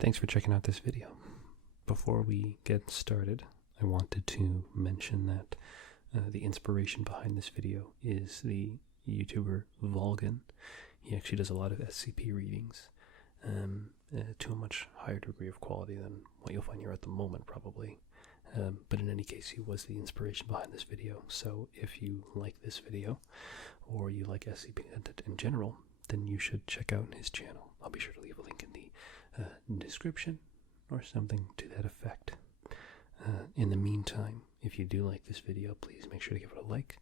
Thanks for checking out this video. Before we get started, I wanted to mention that the inspiration behind this video is the YouTuber Volgan. He actually does a lot of SCP readings to a much higher degree of quality than what you'll find here at the moment, probably. But in any case, he was the inspiration behind this video. So if you like this video, or you like SCP content in general, then you should check out his channel. I'll be sure to leave a link in the description or something to that effect. In the meantime, if you do like this video, please make sure to give it a like.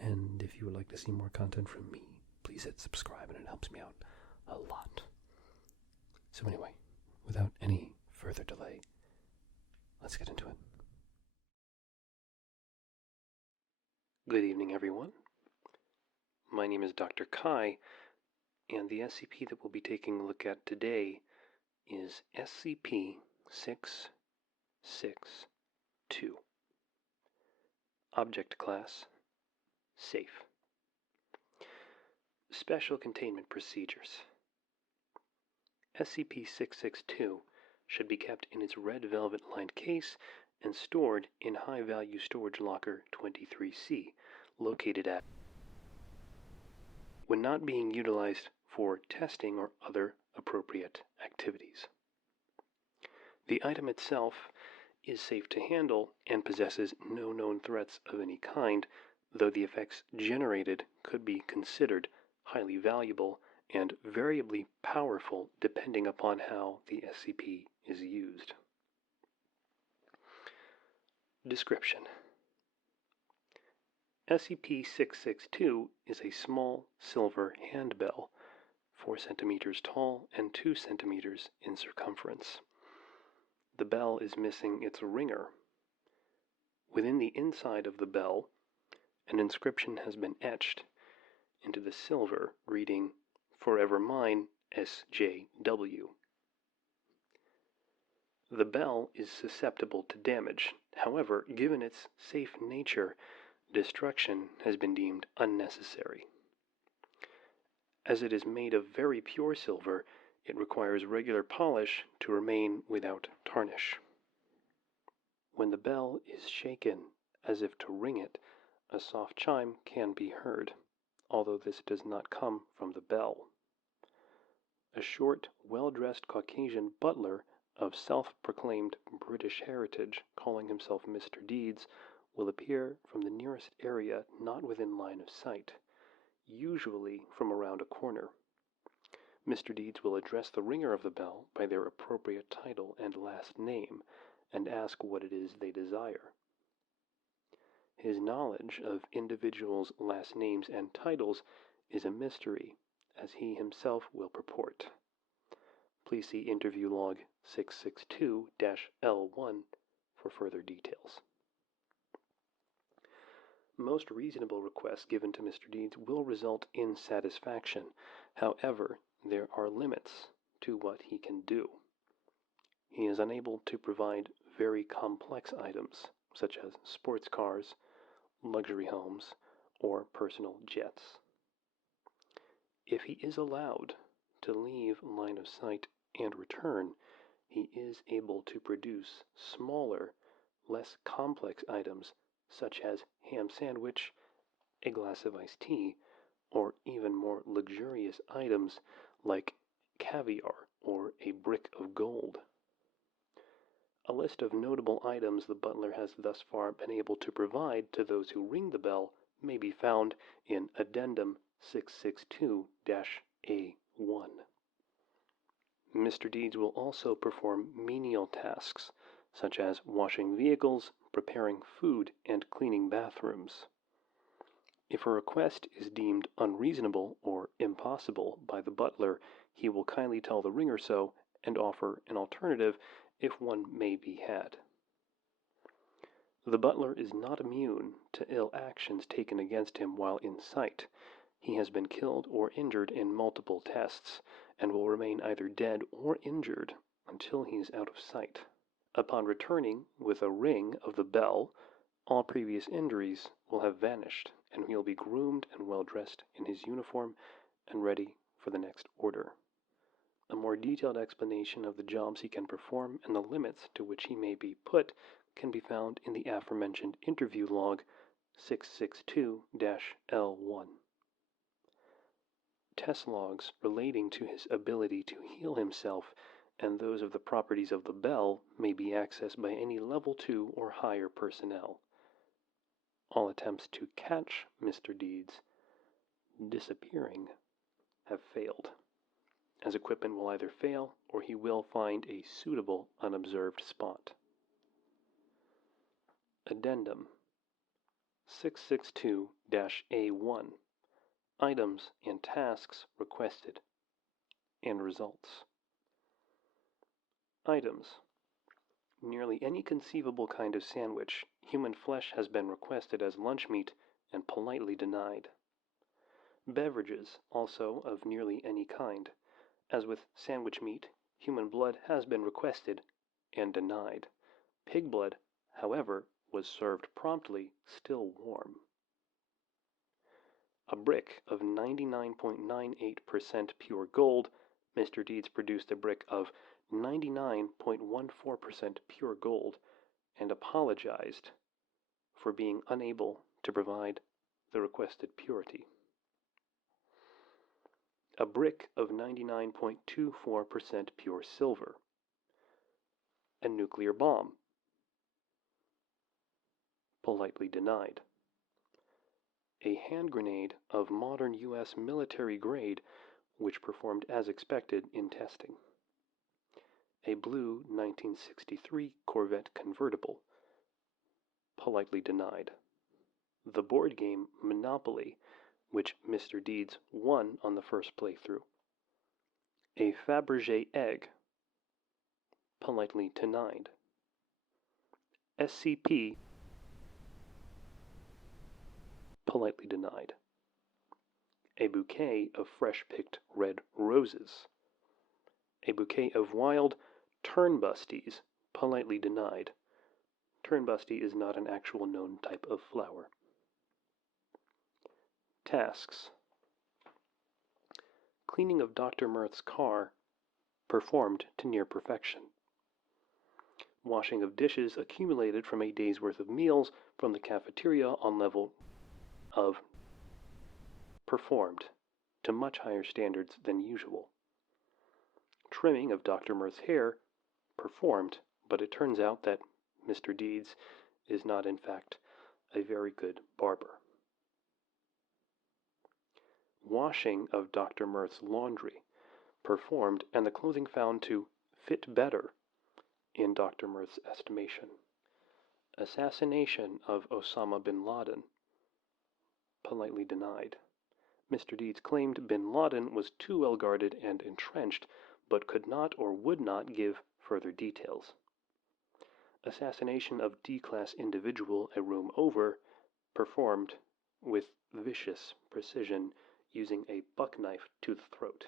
And if you would like to see more content from me, please hit subscribe, and it helps me out a lot. So anyway, without any further delay, let's get into it. Good evening, everyone. My name is Dr. Kai, and the SCP that we'll be taking a look at today is SCP-662. Object Class: Safe. Special Containment Procedures. SCP-662 should be kept in its red velvet-lined case and stored in High-Value Storage Locker 23C, located at... when not being utilized for testing or other appropriate activities. The item itself is safe to handle and possesses no known threats of any kind, though the effects generated could be considered highly valuable and variably powerful depending upon how the SCP is used. Description: SCP-662 is a small silver handbell, 4 centimeters tall and 2 centimeters in circumference. The bell is missing its ringer. Within the inside of the bell, an inscription has been etched into the silver, reading, "Forever Mine, SJW." The bell is susceptible to damage. However, given its safe nature, destruction has been deemed unnecessary. As it is made of very pure silver, it requires regular polish to remain without tarnish. When the bell is shaken, as if to ring it, a soft chime can be heard, although this does not come from the bell. A short, well-dressed Caucasian butler of self-proclaimed British heritage, calling himself Mr. Deeds, will appear from the nearest area not within line of sight, usually from around a corner. Mr. Deeds will address the ringer of the bell by their appropriate title and last name, and ask what it is they desire. His knowledge of individuals' last names and titles is a mystery, as he himself will purport. Please see interview log 662-L1 for further details. Most reasonable requests given to Mr. Deeds will result in satisfaction. However, there are limits to what he can do. He is unable to provide very complex items, such as sports cars, luxury homes, or personal jets. If he is allowed to leave line of sight and return, he is able to produce smaller, less complex items such as ham sandwich, a glass of iced tea, or even more luxurious items like caviar or a brick of gold. A list of notable items the butler has thus far been able to provide to those who ring the bell may be found in Addendum 662-A1. Mr. Deeds will also perform menial tasks, such as washing vehicles, preparing food, and cleaning bathrooms. If a request is deemed unreasonable or impossible by the butler, he will kindly tell the ringer so and offer an alternative if one may be had. The butler is not immune to ill actions taken against him while in sight. He has been killed or injured in multiple tests, and will remain either dead or injured until he is out of sight. Upon returning with a ring of the bell, all previous injuries will have vanished, and he will be groomed and well dressed in his uniform and ready for the next order. A more detailed explanation of the jobs he can perform and the limits to which he may be put can be found in the aforementioned interview log 662-L1. Test logs relating to his ability to heal himself and those of the properties of the bell may be accessed by any Level 2 or higher personnel. All attempts to catch Mr. Deeds disappearing have failed, as equipment will either fail or he will find a suitable unobserved spot. Addendum 662-A1 Items and tasks requested and results. Items: nearly any conceivable kind of sandwich, human flesh has been requested as lunch meat and politely denied. Beverages, also of nearly any kind. As with sandwich meat, human blood has been requested and denied. Pig blood, however, was served promptly, still warm. A brick of 99.98% pure gold. Mr. Deeds produced a brick of 99.14% pure gold and apologized for being unable to provide the requested purity. A brick of 99.24% pure silver. A nuclear bomb. Politely denied. A hand grenade of modern U.S. military grade, which performed as expected in testing. A blue 1963 Corvette convertible. Politely denied. The board game Monopoly, which Mr. Deeds won on the first playthrough. A Fabergé egg. Politely denied. SCP. Politely denied. A bouquet of fresh-picked red roses. A bouquet of wild turnbusties. Politely denied. Turnbusty is not an actual known type of flower. Tasks: cleaning of Dr. Mirth's car, performed to near perfection. Washing of dishes accumulated from a day's worth of meals from the cafeteria on level of, performed to much higher standards than usual. Trimming of Dr. Mirth's hair, performed, but it turns out that Mr. Deeds is not in fact a very good barber. Washing of Dr. Mirth's laundry, performed, and the clothing found to fit better in Dr. Mirth's estimation. Assassination of Osama bin Laden, politely denied. Mr. Deeds claimed bin Laden was too well guarded and entrenched, but could not or would not give further details. Assassination of D-class individual a room over, performed with vicious precision using a buck knife to the throat.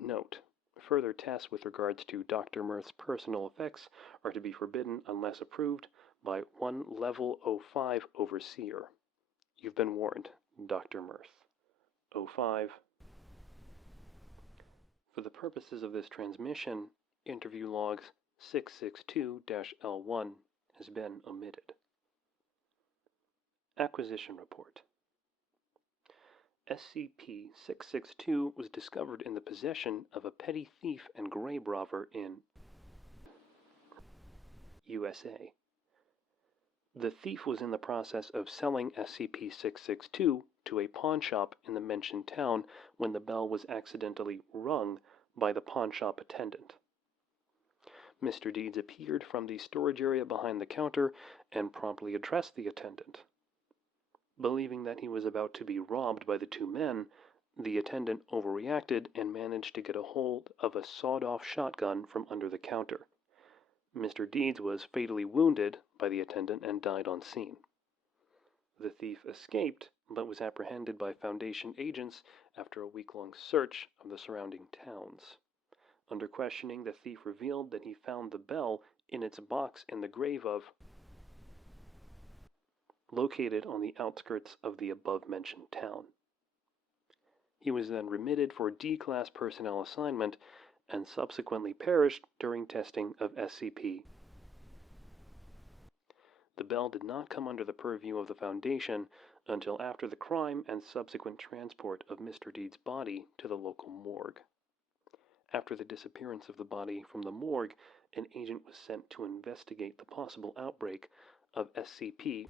Note: further tests with regards to Dr. Mirth's personal effects are to be forbidden unless approved by one Level 05 overseer. You've been warned, Dr. Mirth. 05. For the purposes of this transmission, interview logs 662-L1 has been omitted. Acquisition Report. SCP-662 was discovered in the possession of a petty thief and grave robber in USA. The thief was in the process of selling SCP-662 to a pawn shop in the mentioned town when the bell was accidentally rung by the pawn shop attendant. Mr. Deeds appeared from the storage area behind the counter and promptly addressed the attendant. Believing that he was about to be robbed by the two men, the attendant overreacted and managed to get a hold of a sawed-off shotgun from under the counter. Mr. Deeds was fatally wounded by the attendant and died on scene. The thief escaped, but was apprehended by Foundation agents after a week-long search of the surrounding towns. Under questioning, the thief revealed that he found the bell in its box in the grave of, located on the outskirts of the above-mentioned town. He was then remitted for D-Class personnel assignment and subsequently perished during testing of SCP. The bell did not come under the purview of the Foundation until after the crime and subsequent transport of Mr. Deed's body to the local morgue. After the disappearance of the body from the morgue, an agent was sent to investigate the possible outbreak of SCP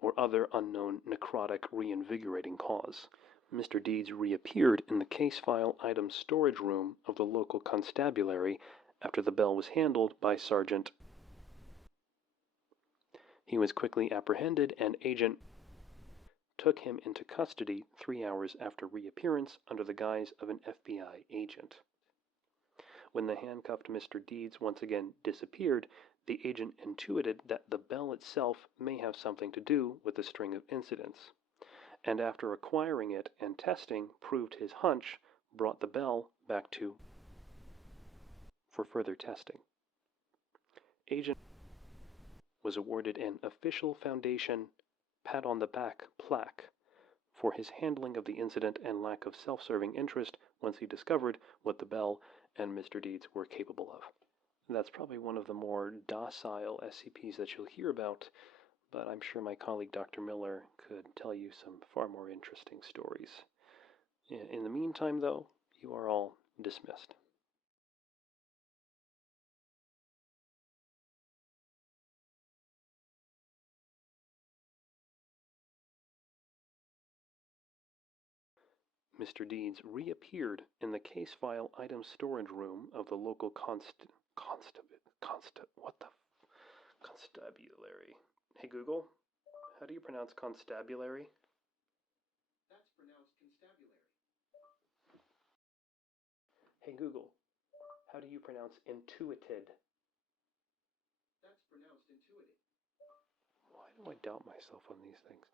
or other unknown necrotic reinvigorating cause. Mr. Deeds reappeared in the case file item storage room of the local constabulary after the bell was handled by Sergeant. He was quickly apprehended and Agent took him into custody 3 hours after reappearance under the guise of an FBI agent. When the handcuffed Mr. Deeds once again disappeared, the agent intuited that the bell itself may have something to do with the string of incidents, and after acquiring it and testing proved his hunch, brought the bell back for further testing. Agent was awarded an official Foundation pat on the back plaque for his handling of the incident and lack of self-serving interest once he discovered what the bell and Mr. Deeds were capable of. That's probably one of the more docile SCPs that you'll hear about, but I'm sure my colleague Dr. Miller could tell you some far more interesting stories. In the meantime, though, you are all dismissed. Mr. Deeds reappeared in the case file item storage room of the local constabulary. Hey Google, how do you pronounce constabulary? That's pronounced constabulary. Hey Google, how do you pronounce intuited? That's pronounced intuitive. Why do I doubt myself on these things?